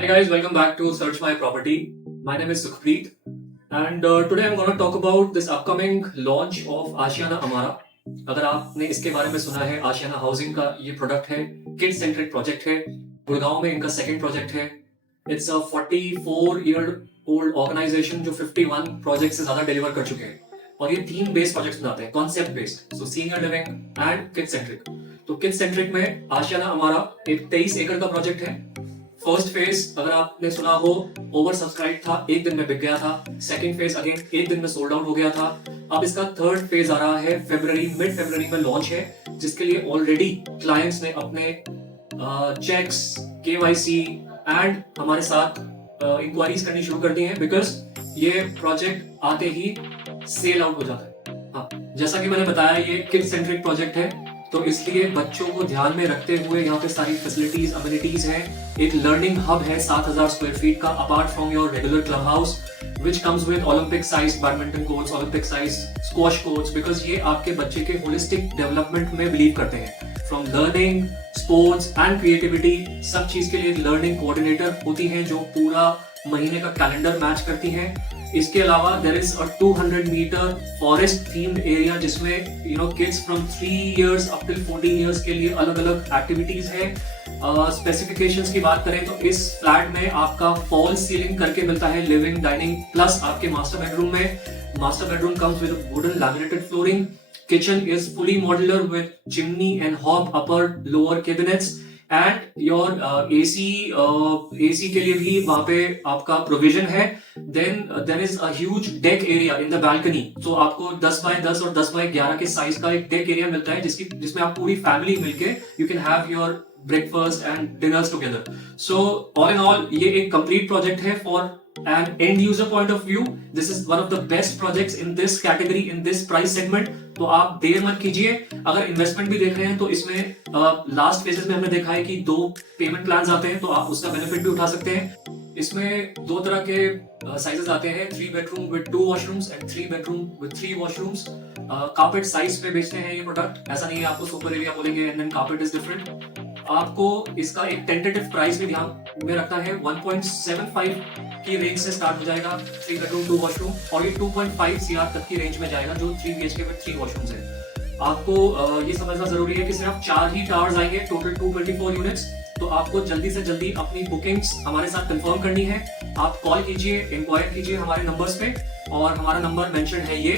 Hi guys, welcome back to Search My Property. My name is Sukhpreet and today I'm going to talk about this upcoming launch of Ashiana Amara. अगर आपने इसके बारे में सुना है, आशियाना housing का ये प्रोडक्ट है, किड सेंट्रिक प्रोजेक्ट है, गुड़गांव में इनका सेकंड प्रोजेक्ट है. It's a 44-year old organisation जो 51 प्रोजेक्ट से ज्यादा डिलीवर कर चुके हैं और ये 3 बेस्ड प्रोजेक्ट्स बनाते हैं, concept based, so senior living and kid centric. तो किड सेंट्रिक में आशियाना अमारा एक 23 एकड़ का प्रोजेक्ट है. फर्स्ट फेज अगर आपने सुना हो ओवर सब्सक्राइब था, एक दिन में बिक गया था. सेकंड फेज अगेन एक दिन में सोल्ड आउट हो गया था. अब इसका थर्ड फेज आ रहा है मिड फरवरी में लॉन्च है, जिसके लिए ऑलरेडी क्लाइंट्स ने अपने चेक्स, केवाईसी एंड हमारे साथ इंक्वायरीज करनी शुरू कर दी हैं, बिकॉज ये प्रोजेक्ट आते ही सेल आउट हो जाता है. हाँ, जैसा कि मैंने बताया ये किड सेंट्रिक प्रोजेक्ट है, तो इसलिए बच्चों को ध्यान में रखते हुए यहाँ पे सारी फैसिलिटीज, अम्यूनिटीज हैं. एक लर्निंग हब है 7,000 स्क्वायर फीट का, apart from your regular club house, which comes with Olympic size badminton courts, Olympic size squash courts, because ये आपके बच्चे के होलिस्टिक डेवलपमेंट में बिलीव करते हैं. From learning, sports and creativity, सब चीज के लिए एक लर्निंग कोऑर्डिनेटर होती है जो पूरा महीने का कैलेंडर मैच करती है. इसके अलावा there is a 200 metre forest themed area जिसमें kids from 3 years up till 14 years के लिए अलग अलग एक्टिविटीज है. स्पेसिफिकेशंस की बात करें तो इस फ्लैट में आपका फॉल सीलिंग करके मिलता है, लिविंग, डाइनिंग प्लस आपके मास्टर बेडरूम में. Master bedroom comes with wooden laminated flooring. Kitchen is fully modular with chimney and hob upper lower cabinets and your AC के लिए भी वहां पे आपका प्रोविजन है. Then there is a huge deck area in the balcony. तो आपको 10 bye 10 और 10 बाय 11 के साइज का एक डेक एरिया मिलता है जिसमें आप पूरी फैमिली मिलके you can have your breakfast and dinners together. So all in all ये एक कंप्लीट प्रोजेक्ट है for an end user point of view. This is one of the best projects in this category, in this price segment. तो आप देर मत कीजिए. अगर investment भी देख रहे हैं तो इसमें लास्ट फेजेस में हमने देखा है कि 2 पेमेंट प्लान्स आते हैं, तो आप उसका बेनिफिट भी उठा सकते हैं. इसमें 2 तरह के साइजेस आते हैं, 3 bedroom with 2 washrooms and 3 bedroom with 3 washrooms. Carpet size पे बेचते हैं ये प्रोडक्ट. ऐसा नहीं है आपको सुपर एरिया बोलेंगे and then carpet is different. आपको इसका एक टेंटेटिव प्राइस भी ध्यान में रखना है. 1.75 की रेंज से स्टार्ट हो जाएगा 3 bedroom 2 washroom, और ये 2.5 CR तक की रेंज में जाएगा जो 3 BHK में 3 washrooms है. आपको ये समझना जरूरी है कि सिर्फ 4 ही टावर्स आएंगे, टोटल 224 यूनिट्स. तो आपको जल्दी से जल्दी अपनी बुकिंग्स हमारे साथ कंफर्म करनी है. आप कॉल कीजिए, इंक्वायर कीजिए हमारे नंबर्स पे, और हमारा नंबर मेंशन है ये